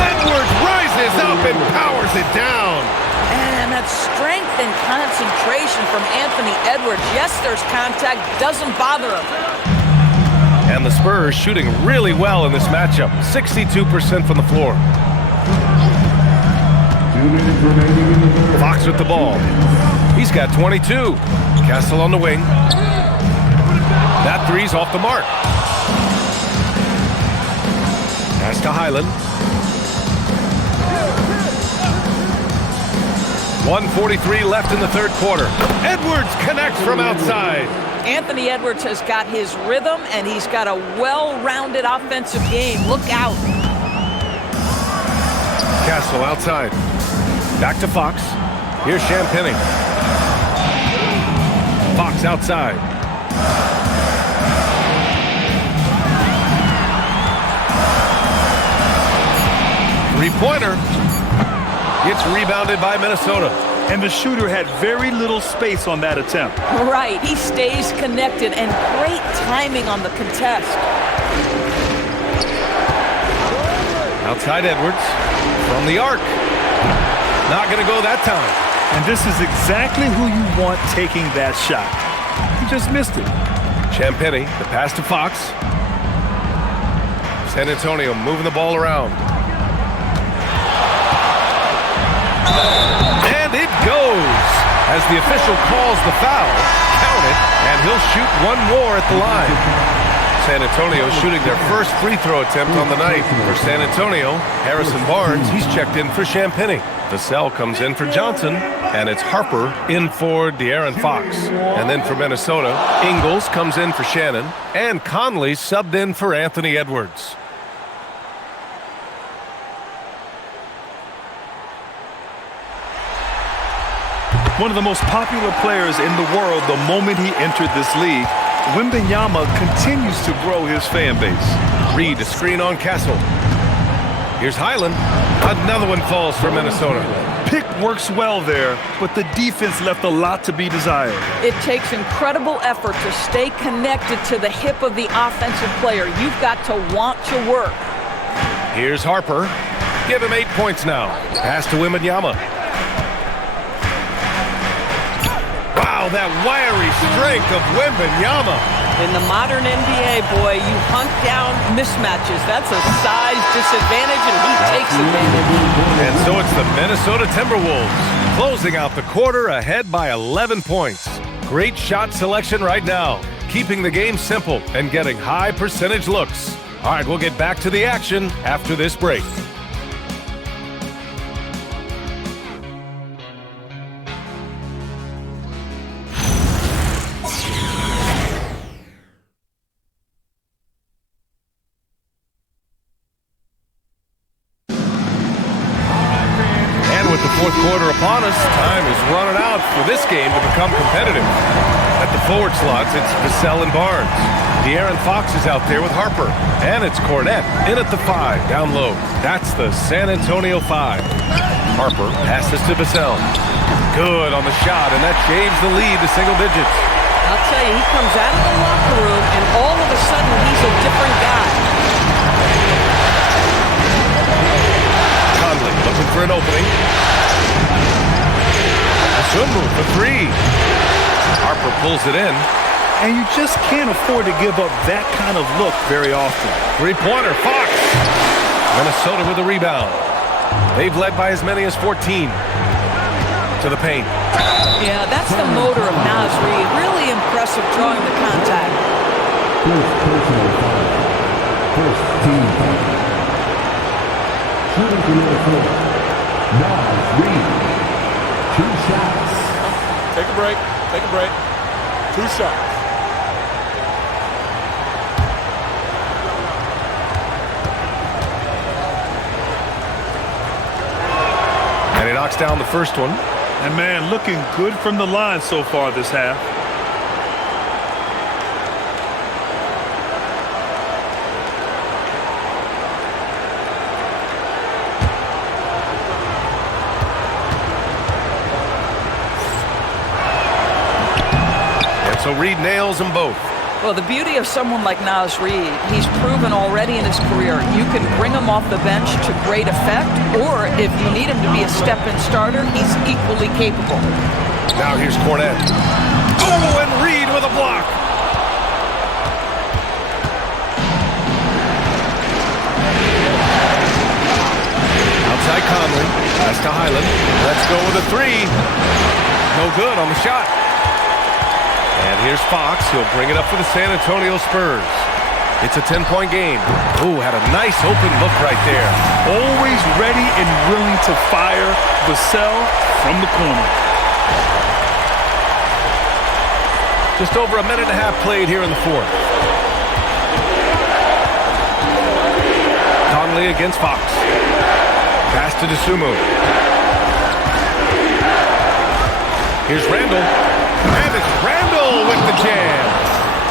Edwards rises up and powers it down. And that strength and concentration from Anthony Edwards. Yes, there's contact. Doesn't bother him. And the Spurs shooting really well in this matchup. 62% from the floor. Fox with the ball. He's got 22. Castle on the wing. That three's off the mark. Pass to Highland. 1:43 left in the third quarter. Edwards connects from outside. Anthony Edwards has got his rhythm, and he's got a well-rounded offensive game. Look out. Castle outside. Back to Fox. Here's Champagny. Fox outside. Three-pointer. It's rebounded by Minnesota. And the shooter had very little space on that attempt. Right, he stays connected, and great timing on the contest. Outside Edwards from the arc. Not going to go that time. And this is exactly who you want taking that shot. He just missed it. Champagny, the pass to Fox. San Antonio moving the ball around. And it goes! As the official calls the foul, count it, and he'll shoot one more at the line. San Antonio shooting their first free throw attempt on the night. For San Antonio, Harrison Barnes, he's checked in for Champagny. Vassell comes in for Johnson, and it's Harper in for De'Aaron Fox. And then for Minnesota, Ingles comes in for Shannon, and Conley subbed in for Anthony Edwards. One of the most popular players in the world the moment he entered this league, Wembanyama continues to grow his fan base. Reed, a screen on Castle. Here's Highland. Another one falls for Minnesota. Pick works well there, but the defense left a lot to be desired. It takes incredible effort to stay connected to the hip of the offensive player. You've got to want to work. Here's Harper. Give him 8 points now. Pass to Wembanyama. Wow, that wiry strength of Wembanyama. In the modern NBA, boy, you hunt down mismatches. That's a size disadvantage, and he takes advantage. And so it's the Minnesota Timberwolves closing out the quarter ahead by 11 points. Great shot selection right now, keeping the game simple and getting high percentage looks. All right, we'll get back to the action after this break. Fourth quarter upon us, time is running out for this game to become competitive. At the forward slots, it's Vassell and Barnes. De'Aaron Fox is out there with Harper. And it's Cornette in at the 5, down low. That's the San Antonio 5. Harper passes to Vassell. Good on the shot, and that shaves the lead to single digits. I'll tell you, he comes out of the locker room, and all of a sudden, he's a different guy. Conley looking for an opening. Sumu for 3. Harper pulls it in. And you just can't afford to give up that kind of look very often. Three-pointer, Fox. Minnesota with a rebound. They've led by as many as 14. To the paint. Yeah, that's the motor of Naz Reid. Really impressive drawing the contact. First personal foul. First team foul. Shooting to the floor. Naz Reid. 2 shots. Take a break. Take a break. 2 shots. And he knocks down the first one. And man, looking good from the line so far this half. So Reid nails them both. Well, the beauty of someone like Naz Reid, he's proven already in his career, you can bring him off the bench to great effect, or if you need him to be a step-in starter, he's equally capable. Now here's Cornette. Oh, and Reid with a block. Outside Conley. Pass to Highland. Let's go with a 3. No good on the shot. And here's Fox. He'll bring it up for the San Antonio Spurs. It's a 10-point game. Ooh, had a nice open look right there. Always ready and willing to fire. Vassell from the corner. Just over a minute and a half played here in the fourth. Conley against Fox. Pass to Dosunmu. Here's Randle. And it's Randle with the jam.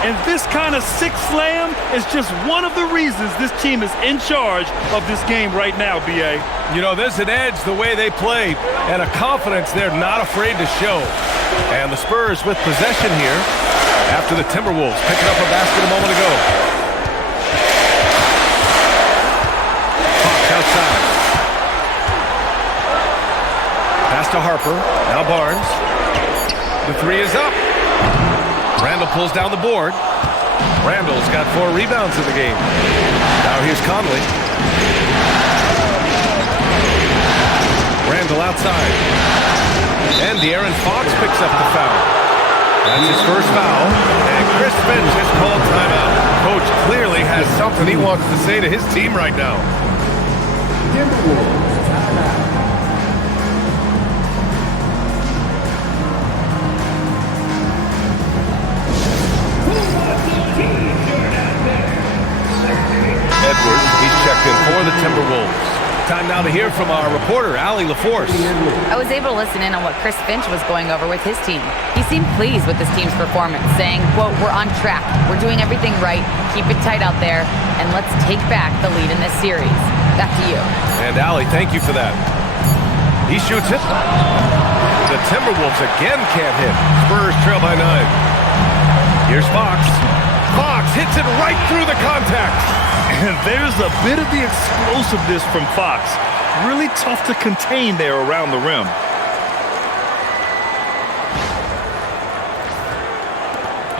And this kind of sick slam is just one of the reasons this team is in charge of this game right now, B.A. You know, there's an edge the way they play and a confidence they're not afraid to show. And the Spurs with possession here after the Timberwolves picking up a basket a moment ago. Fox outside. Pass to Harper. Now Barnes. The 3 is up. Randle pulls down the board. Randle's got 4 rebounds in the game. Now here's Conley. Randle outside. And De'Aaron Fox picks up the foul. That's his first foul. And Chris Finch has called timeout. Coach clearly has something he wants to say to his team right now. Timberwolves timeout. Edwards, he's checked in for the Timberwolves. Time now to hear from our reporter, Allie LaForce. I was able to listen in on what Chris Finch was going over with his team. He seemed pleased with his team's performance, saying, quote, "We're on track. We're doing everything right. Keep it tight out there, and let's take back the lead in this series." Back to you. And Allie, thank you for that. He shoots it. The Timberwolves again can't hit. Spurs trail by 9. Here's Fox. Fox hits it right through the contact. And there's a bit of the explosiveness from Fox. Really tough to contain there around the rim.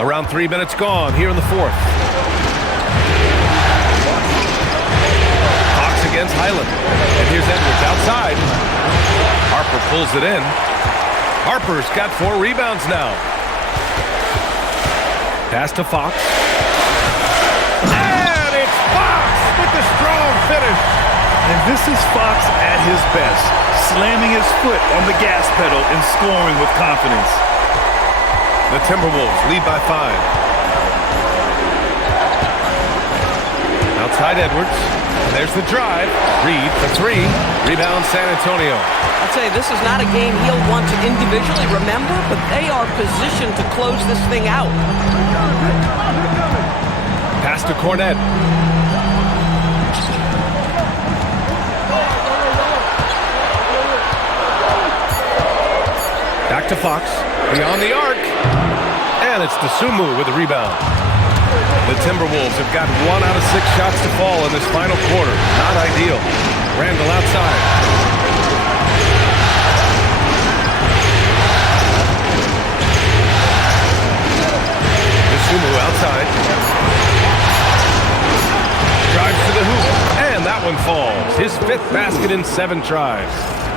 Around 3 minutes gone here in the fourth. Fox against Highland. And here's Edwards outside. Harper pulls it in. Harper's got 4 rebounds now. Pass to Fox. And it's Fox with the strong finish. And this is Fox at his best, slamming his foot on the gas pedal and scoring with confidence. The Timberwolves lead by 5. Outside Edwards. There's the drive. Reed for 3. Rebound San Antonio. I'll tell you, this is not a game he'll want to individually remember, but they are positioned to close this thing out. Pass to Cornette. Back to Fox. Beyond the arc. And it's Dosunmu with the rebound. The Timberwolves have got 1 out of 6 shots to fall in this final quarter. Not ideal. Randle outside. Dosunmu outside. Drives to the hoop. And that one falls. His 5th basket in 7 tries.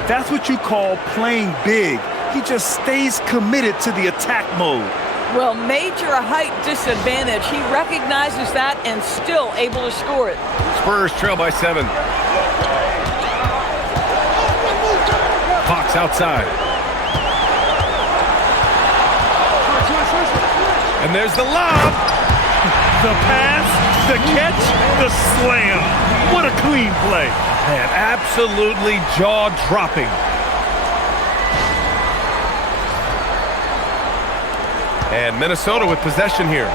That's what you call playing big. He just stays committed to the attack mode. Well, major height disadvantage. He recognizes that and still able to score it. Spurs trail by 7. Fox outside. And there's the lob. The pass, the catch, the slam. What a clean play. Man, absolutely jaw-dropping. And Minnesota with possession here.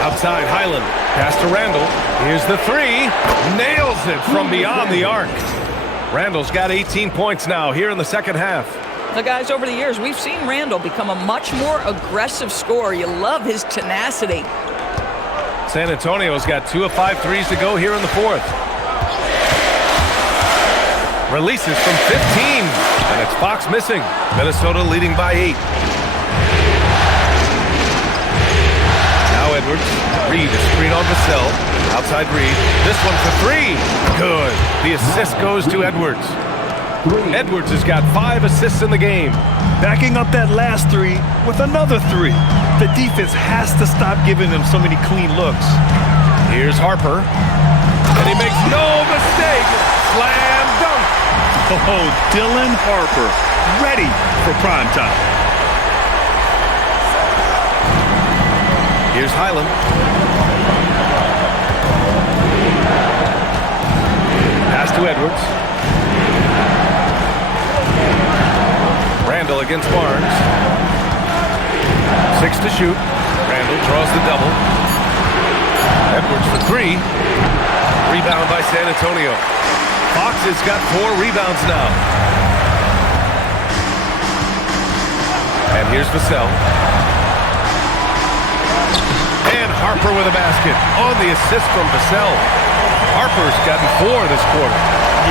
Outside Highland. Pass to Randle. Here's the 3. Nails it from beyond the arc. Randle's got 18 points now here in the second half. The guys, over the years, we've seen Randle become a much more aggressive scorer. You love his tenacity. San Antonio's got 2 of 5 threes to go here in the fourth. Releases from 15. And it's Fox missing. Minnesota leading by 8. Now Edwards. Reed, a screen on Vassell. Outside Reed. This one for 3. Good. The assist goes to Edwards. Edwards has got 5 assists in the game. Backing up that last 3 with another 3. The defense has to stop giving them so many clean looks. Here's Harper. And he makes no mistake. Slam dunk. Oh, Dylan Harper, ready for prime time. Here's Highland. Pass to Edwards. Randle against Barnes. 6 to shoot. Randle draws the double. Edwards for 3. Rebound by San Antonio. Fox has got 4 rebounds now. And here's Vassell. And Harper with a basket on the assist from Vassell. Harper's gotten 4 this quarter.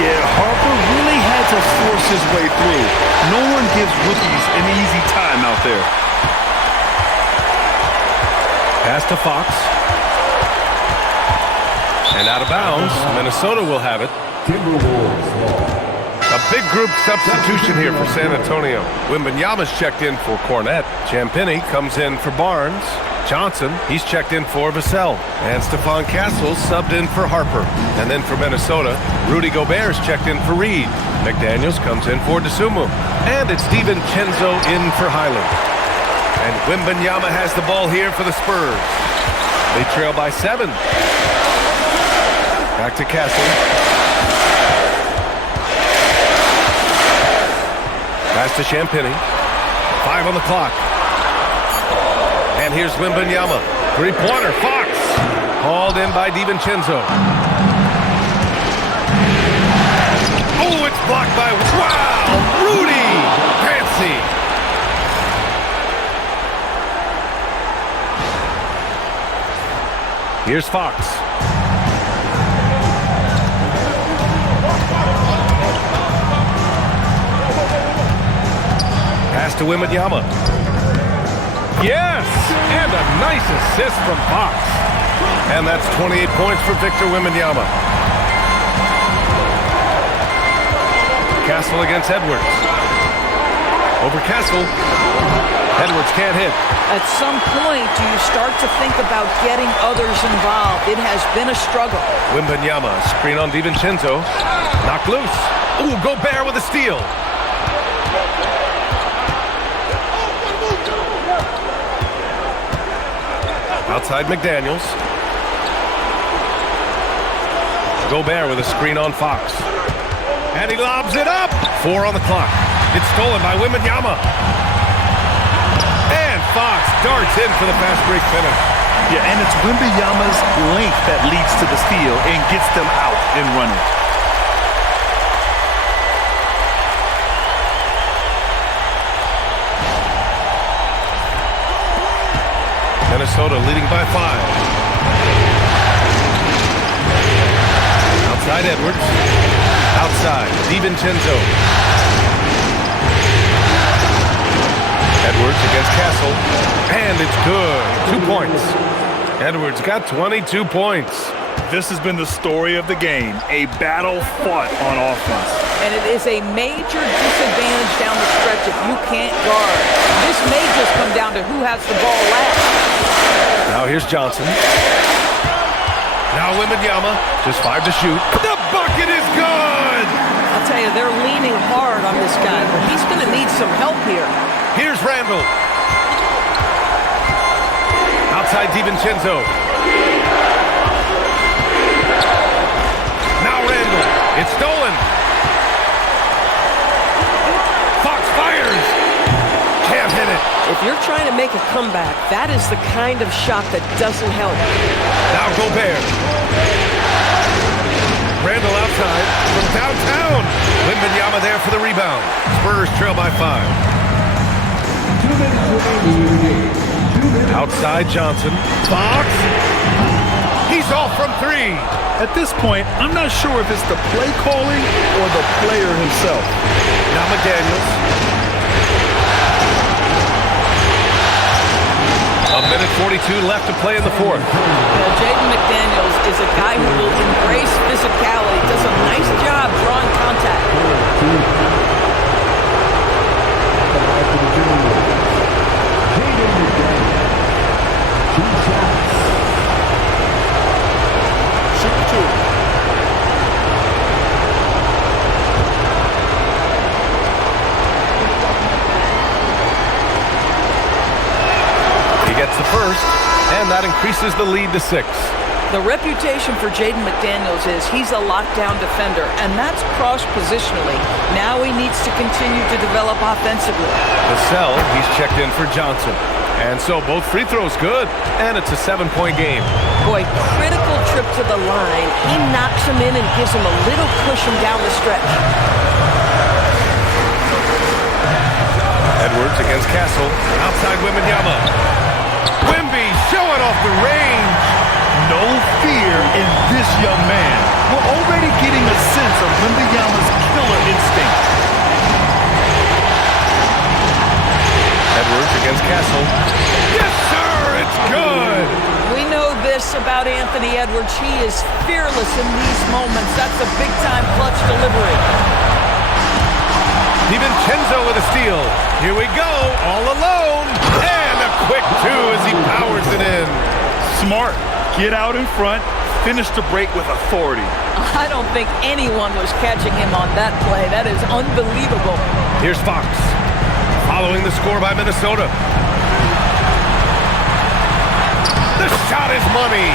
Yeah, Harper really had to force his way through. No one gives rookies an easy time out there. Pass to Fox. And out of bounds. Minnesota will have it. A big group substitution here for San Antonio. Wembanyama's checked in for Cornette. Champagnie comes in for Barnes. Johnson, he's checked in for Vassell. And Stephon Castle subbed in for Harper. And then for Minnesota, Rudy Gobert's checked in for Reed. McDaniels comes in for DeSumo. And it's DiVincenzo in for Highland. And Wembanyama has the ball here for the Spurs. They trail by 7. Back to Castle. Pass to Champagnie. 5 on the clock. And here's Wembanyama. Three-pointer, Fox. Hauled in by DiVincenzo. Oh, it's blocked by, wow, Rudy. Fancy. Here's Fox. Pass to Wembanyama. Yes! And a nice assist from Fox. And that's 28 points for Victor Wembanyama. Castle against Edwards. Over Castle. Edwards can't hit. At some point, do you start to think about getting others involved? It has been a struggle. Wembanyama, screen on DiVincenzo. Knocked loose. Ooh, Gobert with a steal. Outside McDaniels. Gobert with a screen on Fox. And he lobs it up. 4 on the clock. It's stolen by Wembanyama. And Fox darts in for the fast break finish. Yeah, and it's Wembanyama's length that leads to the steal and gets them out and running. Minnesota leading by 5. Outside Edwards. Outside DiVincenzo. Edwards against Castle. And it's good. 2 points. Edwards got 22 points. This has been the story of the game. A battle fought on offense. And it is a major disadvantage down the stretch if you can't guard. This may just come down to who has the ball last. Now here's Johnson. Now Wembanyama, just 5 to shoot. The bucket is good! I'll tell you, they're leaning hard on this guy, but he's going to need some help here. Here's Randle. Outside DiVincenzo. Now Randle. It's stolen. Fox fires. Can't hit it. If you're trying to make a comeback, that is the kind of shot that doesn't help. Now Gobert. Randle outside from downtown. Wembanyama there for the rebound. Spurs trail by 5. Outside Johnson. Fox. He's off from 3. At this point, I'm not sure if it's the play calling or the player himself. Now McDaniels. A minute 42 left to play in the 4th. Jaden McDaniels is a guy who will embrace physicality, does a nice job drawing contact. He gets the first, and that increases the lead to 6. The reputation for Jaden McDaniels is he's a lockdown defender, and that's cross-positionally. Now he needs to continue to develop offensively. Vassell, he's checked in for Johnson. And so both free throws good, and it's a 7-point game. Boy, critical trip to the line. He knocks him in and gives him a little cushion down the stretch. Edwards against Castle. Outside Wembanyama. Wemby showing off the range. No fear in this young man. We're already getting a sense of Wembanyama's killer instinct. Edwards against Castle. Yes, sir! It's good! this about Anthony Edwards. He is fearless in these moments. That's a big-time clutch delivery. DiVincenzo with a steal. Here we go, all alone. And a quick two as he powers it in. Smart. Get out in front. Finish the break with authority. I don't think anyone was catching him on that play. That is unbelievable. Here's Fox. Following the score by Minnesota. The shot is money.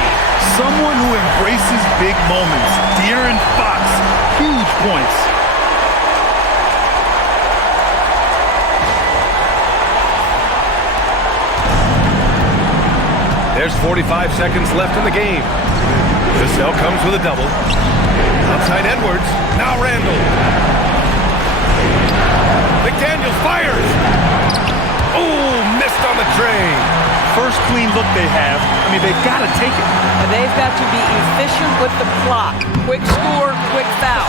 Someone who embraces big moments. De'Aaron Fox. Huge points. There's 45 seconds left in the game. Vassell comes with a double. Outside Edwards. Now Randle. McDaniels fires. Oh, missed on the train. First clean look they have. I mean, they've got to take it. And they've got to be efficient with the clock. Quick score, quick foul.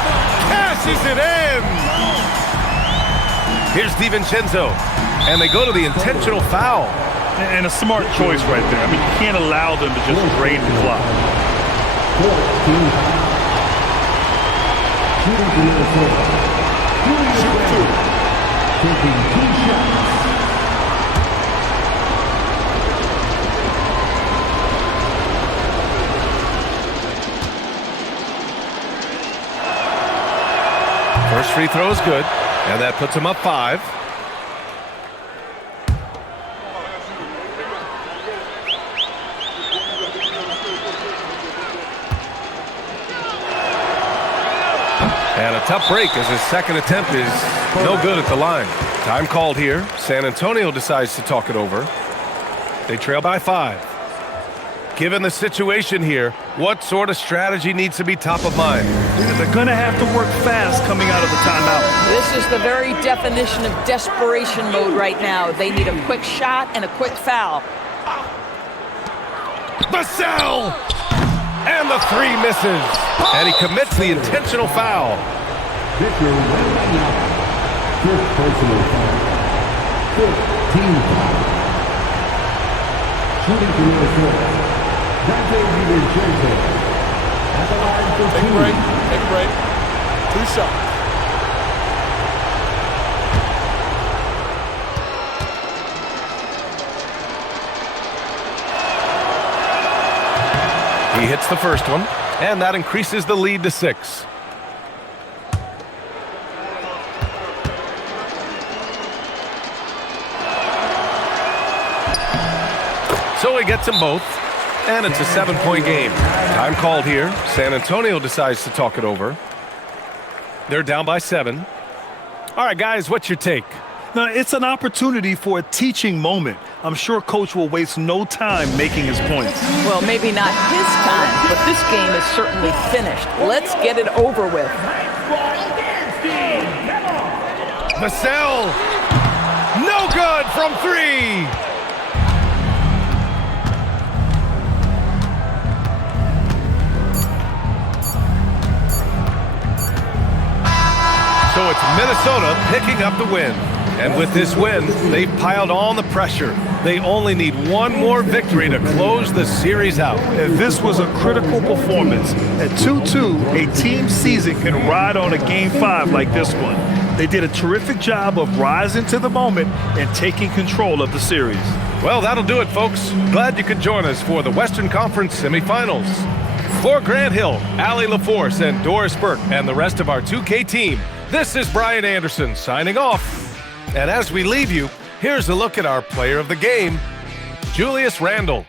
Cashes it in. Here's DiVincenzo. And they go to the intentional foul. And a smart choice right there. I mean, you can't allow them to just drain the clock. First free throw is good, and that puts him up 5. And a tough break as his second attempt is no good at the line. Time called here. San Antonio decides to talk it over. They trail by 5. Given the situation here, what sort of strategy needs to be top of mind? They're going to have to work fast coming out of the timeout. This is the very definition of desperation mode right now. They need a quick shot and a quick foul. Vassell! And the 3 misses. And he commits the intentional foul. Wembanyama. First personal foul. 15 foul. Shooting for Minnesota. DiVincenzo. At the line for 2. Take a break. Take a break. 2 shots. He hits the first one, and that increases the lead to 6. So he gets them both, and it's a 7-point game. Time called here. San Antonio decides to talk it over. They're down by 7. All right, guys, what's your take? Now, it's an opportunity for a teaching moment. I'm sure Coach will waste no time making his points. Well, maybe not his time, but this game is certainly finished. Let's get it over with. Vassell, no good from 3. So it's Minnesota picking up the win. And with this win, they've piled on the pressure. They only need one more victory to close the series out. And this was a critical performance. At 2-2, a team season can ride on a Game 5 like this one. They did a terrific job of rising to the moment and taking control of the series. Well, that'll do it, folks. Glad you could join us for the Western Conference semifinals. For Grant Hill, Allie LaForce, and Doris Burke, and the rest of our 2K team, this is Brian Anderson signing off. And as we leave you, here's a look at our player of the game, Julius Randle.